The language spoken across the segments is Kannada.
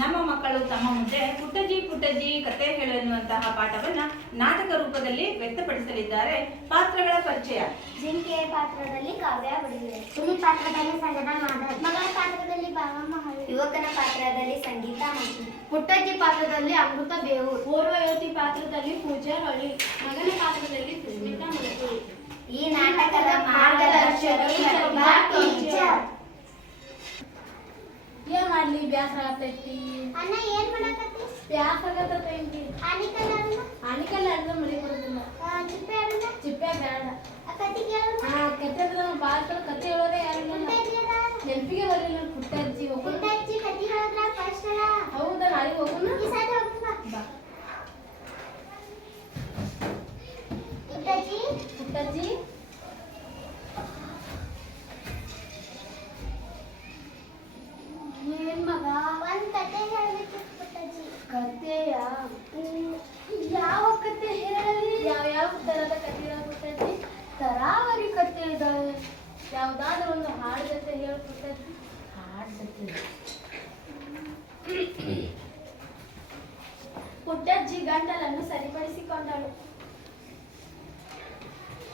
ನಮ್ಮ ಮಕ್ಕಳು ತಮ್ಮ ಮುಂದೆ ಪುಟ್ಟಜ್ಜಿ ಪುಟ್ಟಜ್ಜಿ ಕತೆ ಹೇಳು ಎನ್ನುವಂತಹ ಪಾಠವನ್ನ ನಾಟಕ ರೂಪದಲ್ಲಿ ವ್ಯಕ್ತಪಡಿಸಲಿದ್ದಾರೆ. ಪಾತ್ರಗಳ ಪರಿಚಯ: ಜಿಂಕೆ ಪಾತ್ರದಲ್ಲಿ ಕಾವ್ಯ ಬಡಿಗೆ, ಹುಲಿ ಪಾತ್ರದಲ್ಲಿ ಸಂಗದ ಮಾಧವ್, ಮಗಳ ಪಾತ್ರದಲ್ಲಿ ಬಾವಮ್ಮ, ಯುವಕನ ಪಾತ್ರದಲ್ಲಿ ಸಂಗೀತ ಮಕ್ಕಳು, ಪುಟ್ಟಜ್ಜಿ ಪಾತ್ರದಲ್ಲಿ ಅಮೃತ ಬೇವು, ಪೂರ್ವಯೋತಿ ಪಾತ್ರದಲ್ಲಿ ಪೂಜಾ ರೊಳಿ, ಮಗನ ಪಾತ್ರದಲ್ಲಿ ಸುಸ್ಮಿತಾ ಮುಳಕುಳಿ. ಈ ನಾಟಕದ ಮಾರ್ಗದರ್ಶಕರು ಟೀಚರ್. ಏನ್ ಮಾಡ್ಲಿ, ಬ್ಯಾಸರ ಆಗ್ತೈತಿ. ಅಣ್ಣ ಏನ್ ಮಾಡಕತ್ತಿ? ಬ್ಯಾಸರ ಆಗತೈತಿ. ಆನಿಕಲ್ ಅರ್ಧ ಮಳಿ ಬರೋದಿಲ್ಲ. ಚಿಪ್ಪೆ ಬೇಡ. ಕತೆ ಕೇಳೋಣ. ಕತೆ ಬಾಳ ಕತೆ ಹೇಳೋದೇ ಯಾರಿಲ್ಲ. ನೆನಪಿಗೆ ಬರಲಿಲ್ಲ. ಪುಟ್ಟಜ್ಜಿ ಕತೆ ಹೇಳಿದ್ರ ಫಸ್ಟ್. ಹೌದಾ, ನಾಳೆಗೆ ಹೋಗೋಣ. ಈ ಸತಿ ಹೋಗೋಣ ಬಾ. ಪುಟ್ಟಜ್ಜಿ ಏನ್ ಮಗ, ಒಂದ್ ಕತೆ ಹೇಳ್ಬೇಕು ಪುಟ್ಟಜ್ಜಿ. ಕತೆಯ ಯಾವ ಕತೆ ಹೇಳಲಿ? ಯಾವ ತರದ ಕತೆ ಹೇಳ ಪುಟ್ಟಜ್ಜಿ? ತರಾವರಿ ಕತೆ ಇದಾವೆ. ಯಾವ್ದಾದ್ರು ಒಂದು ಹಾಡು ಕತೆ ಹೇಳ ಪುಟ್ಟಜ್ಜಿ. ಹಾಡು ಕತೆ ಪುಟ್ಟಜ್ಜಿ ಗಂಟಲನ್ನು ಸರಿಪಡಿಸಿಕೊಂಡಳು.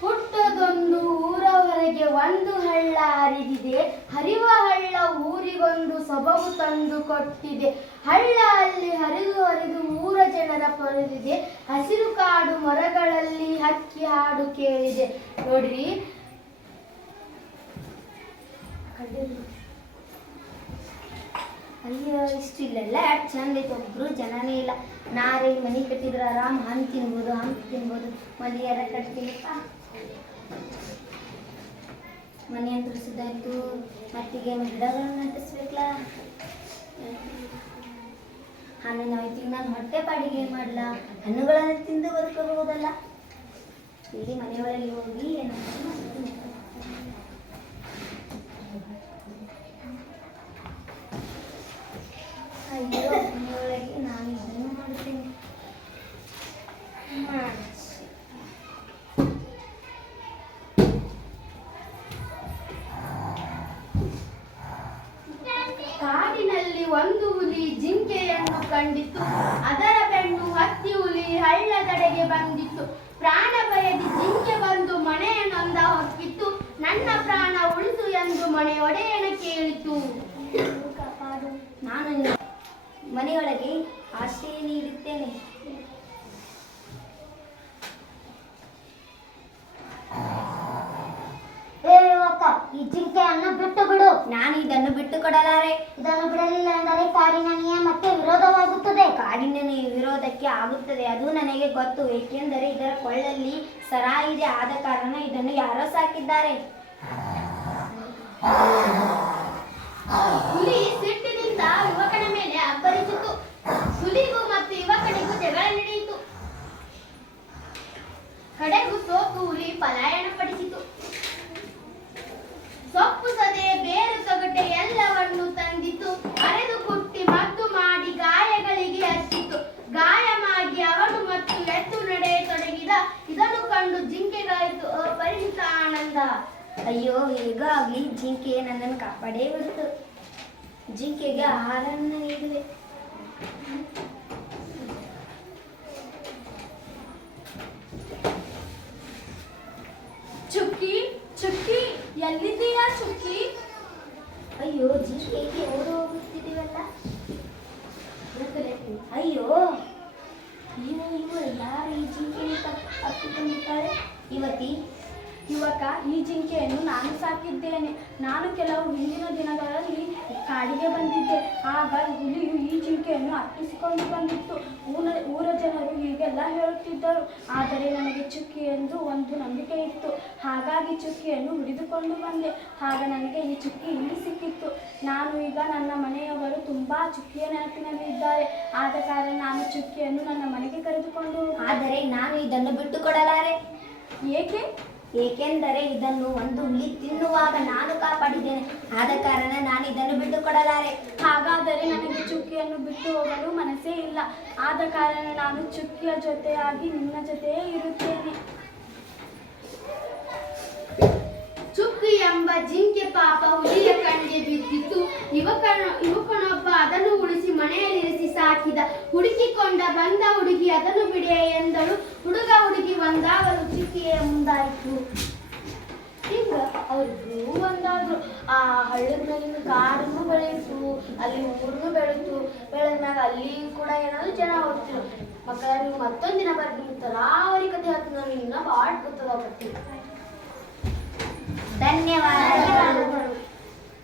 ಹುಟ್ಟದೊಂದು ಊರ ಹೊರಗೆ ಒಂದು ಹಳ್ಳ ಹರಿದಿದೆ. ಹರಿವ ಹಳ್ಳ ಊರಿಗೊಂದು ಸೊಬಗು ತಂದು ಕೊಟ್ಟಿದೆ. ಹಳ್ಳ ಅಲ್ಲಿ ಹರಿದು ಊರ ಜನರ ಪೊರೆದಿದೆ. ಹಸಿರು ಕಾಡು ಮರಗಳಲ್ಲಿ ಹಕ್ಕಿ ಹಾಡು ಕೇಳಿದೆ. ನೋಡ್ರಿ, ಅಯ್ಯೋ, ಇಷ್ಟು ಇಲ್ಲೆಲ್ಲ ಯಾಕೆ ಚಂದ ಐತೆ, ಒಬ್ರು ಜನನೇ ಇಲ್ಲ. ನಾರೇ ಮನೆ ಕಟ್ಟಿದ್ರೆ ಆರಾಮ್ ಹಣ್ಣು ತಿನ್ಬೋದು. ಮನೆಯಾರ ಕಟ್ತೀನಪ್ಪ. ಮನೆ ಅಂತ ಸುದ್ದಾಯ್ತು. ಮತ್ತಿಗೆ ಗಿಡಗಳನ್ನ ನಟಿಸ್ಬೇಕಲ್ಲ. ಹಣ್ಣು ನಾವೈತಿ, ನಾನು ಹೊಟ್ಟೆ ಪಾಡಿಗೆ ಏನು ಮಾಡಲ್ಲ, ಹಣ್ಣುಗಳನ್ನು ತಿಂದು ಬದುಕಬಹುದಲ್ಲ. ಇಲ್ಲಿ ಮನೆಯೊಳಗೆ ಹೋಗಿ ಏನು ಅಯ್ಯೋ, ಮನೆಯೊಳಗೆ ನಾನು ಇದನ್ನು ಮಾಡ್ತೀನಿ. ಕಾಡಿನಲ್ಲಿ ಒಂದು ಹುಲಿ ಜಿಂಕೆಯನ್ನು ಕಂಡಿತು. ಅದರ ಬೆನ್ನು ಹತ್ತಿ ಹುಲಿ ಹಳ್ಳದಡೆಗೆ ಬಂದಿತ್ತು. ಪ್ರಾಣ ಭಯದಿ ಜಿಂಕೆ ಬಂದು ಮನೆಯ ನೊಂದ ಹೊಕ್ಕಿತ್ತು. ನನ್ನ ಪ್ರಾಣ ಉಳಿಸು ಎಂದು ಮನೆ ಒಡೆಯನ ಕೇಳಿತು. ನಾನು ಮನೆಯೊಳಗೆ ಆಶ್ರಯ ನೀಡುತ್ತೇನೆ. ಈ ಜಿಂಕೆಯನ್ನು ಬಿಟ್ಟು ಬಿಡು. ನಾನು ಇದನ್ನು ಬಿಟ್ಟು ಕೊಡಲಾರೆ. ಇದನ್ನು ಬಿಡಲಿಲ್ಲ ಎಂದರೆ ಕಾಡಿನ ನಿಯಮಕ್ಕೆ ವಿರೋಧವಾಗುತ್ತದೆ. ಕಾಡಿನ ವಿರೋಧಕ್ಕೆ ಆಗುತ್ತದೆ, ಅದು ನನಗೆ ಗೊತ್ತು. ಏಕೆಂದರೆ ಇದರ ಕೊಳ್ಳಲ್ಲಿ ಸರ ಇದೆ. ಆದ ಕಾರಣ ಇದನ್ನು ಯಾರೋ ಸಾಕಿದ್ದಾರೆ. ಹುಲಿ ಸಿಟ್ಟಿನಿಂದ ಯುವಕನ ಮೇಲೆ ಅಬ್ಬರಿಸಿತು. ಹುಲಿಗೂ ಮತ್ತು ಯುವಕನಿಗೂ ಜಗಳ ನಡೆಯಿತು. ಕಡೆಗೂ ಸೋತು ಹುಲಿ ಪಲಾಯನ ಪಡಿಸಿತು. ಸೊಪ್ಪು ಸದೆ ಬೇರು ತೊಗಟೆ ಎಲ್ಲವನ್ನು ತಂದಿತು. ಅರೆದು ಕುಟ್ಟಿ ಮದ್ದು ಮಾಡಿ ಗಾಯಗಳಿಗೆ ಹಚ್ಚಿತು. ಗಾಯವಾಗಿ ಅವನು ಮತ್ತು ಎದ್ದು ನಡೆಯತೊಡಗಿದ. ಇದನ್ನು ಕಂಡು ಜಿಂಕೆಗಾಯಿತು ಅಪರಿಮಿತ ಆನಂದ. ಅಯ್ಯೋ, ಹೇಗಾಗ್ಲಿ ಜಿಂಕೆ ನನ್ನನ್ನು ಕಾಪಾಡೇ ಬಿಡ್ತು. ಜಿಂಕೆಗೆ ಆಹಾರವನ್ನು ನೀಡುವೆ. ಚುಕ್ಕಿ ಚುಕ್ಕಿ, ಎಲ್ಲಿದ್ದೀಯಾ ಚುಕ್ಕಿ? ಅಯ್ಯೋ, ಜಿಂಕೆಗೆ ಓಡಿ ಹೋಗುತ್ತಿದ್ದೀವಲ್ಲ. ಅಯ್ಯೋ, ಯಾರು ಈ ಜಿಂಕೆಯನ್ನು ಅಪ್ಪಿಕೊಂಡಿದ್ದಾರೆ? ಯುವಕ, ಈ ಜಿಂಕೆಯನ್ನು ನಾನು ಸಾಕಿದ್ದೇನೆ. ನಾನು ಕೆಲವು ಹಿಂದಿನ ದಿನಗಳಲ್ಲಿ ಕಾಡಿಗೆ ಬಂದಿದ್ದೆ. ಆಗ ಹುಲಿಯು ಈ ಜಿಂಕೆಯನ್ನು ಅಪ್ಪಿಸಿಕೊಂಡು ಬಂದಿತ್ತು. ಊರ ಜನರು ಹೀಗೆಲ್ಲ ಹೇಳುತ್ತಿದ್ದರು. ಆದರೆ ನನಗೆ ಚುಕ್ಕಿ ಎಂದು ಒಂದು ನಂಬಿಕೆ ಇತ್ತು. ಹಾಗಾಗಿ ಚುಕ್ಕಿಯನ್ನು ಹಿಡಿದುಕೊಂಡು ಬಂದೆ. ಆಗ ನನಗೆ ಈ ಚುಕ್ಕಿ ಇಲ್ಲಿ ಸಿಕ್ಕಿತ್ತು. ನಾನು ಈಗ ನನ್ನ ಮನೆಯವರು ತುಂಬಾ ಚುಕ್ಕಿಯ ನೆನಪಿನಲ್ಲಿ ಇದ್ದಾರೆ. ಆದ ಕಾರಣ ನಾನು ಚುಕ್ಕಿಯನ್ನು ನನ್ನ ಮನೆಗೆ ಕರೆದುಕೊಂಡು. ಆದರೆ ನಾನು ಇದನ್ನು ಬಿಟ್ಟು ಕೊಡಲಾರೆ. ಏಕೆ? ಏಕೆಂದರೆ ಇದನ್ನು ಒಂದು ಹುಲಿ ತಿನ್ನುವಾಗ ನಾನು ಕಾಪಾಡಿದ್ದೇನೆ. ಆದ ಕಾರಣ ನಾನು ಇದನ್ನು ಬಿಟ್ಟು ಕೊಡಲಾರೆ. ಹಾಗಾದರೆ ನನಗೆ ಚುಕ್ಕಿಯನ್ನು ಬಿಟ್ಟು ಹೋಗಲು ಮನಸ್ಸೇ ಇಲ್ಲ. ಆದ ಕಾರಣ ನಾನು ಚುಕ್ಕಿಯ ಜೊತೆಯಾಗಿ ನಿನ್ನ ಜೊತೆಯೇ ಇರುತ್ತೇನೆ. ಚುಕ್ಕಿ ಎಂಬ ಜಿಂಕೆ ಪಾಪ ಹುಲಿಯ ಕಣ್ಣಿಗೆ ಬಿದ್ದಿತ್ತು. ಯುವಕನೊಬ್ಬ ಅದನ್ನು ಉಳಿಸಿ ಮನೆಯಲ್ಲಿ ಹಾಕಿದ. ಹುಡುಕಿಕೊಂಡ ಬಂದ ಹುಡುಗಿ ಅದನ್ನು ಬಿಡೆ ಎಂದಳು. ಹುಡುಗ ಹುಡುಗಿ ಒಂದಾಗಲು ಚಿಕ್ಕಿಯೇ ಮುಂದಾಯಿತು. ಹಿಂಗ ಅವ್ರಿಬ್ರು ಒಂದಾದ್ರು. ಆ ಹಳ್ಳದ ಮೇಲಿನ ಕಾಡನ್ನು ಬೆಳೆಯಿತು, ಅಲ್ಲಿ ಊರ್ನು ಬೆಳೀತು. ಬೆಳೆದ್ಮ್ಯಾಗ ಅಲ್ಲಿ ಕೂಡ ಏನಾದ್ರು ಜನ ಹೋಗ್ತಿರು. ಮಕ್ಕಳ ನೀವು ಮತ್ತೊಂದಿನ ಬರ್ತೀನಿ ತರಾವರಿ ಕಥೆ ಹೇಳ್ತೀನಿ. ನನಗೆ ಇನ್ನ ಭಾಳ ಗೊತ್ತದ. ಧನ್ಯವಾದಗಳು.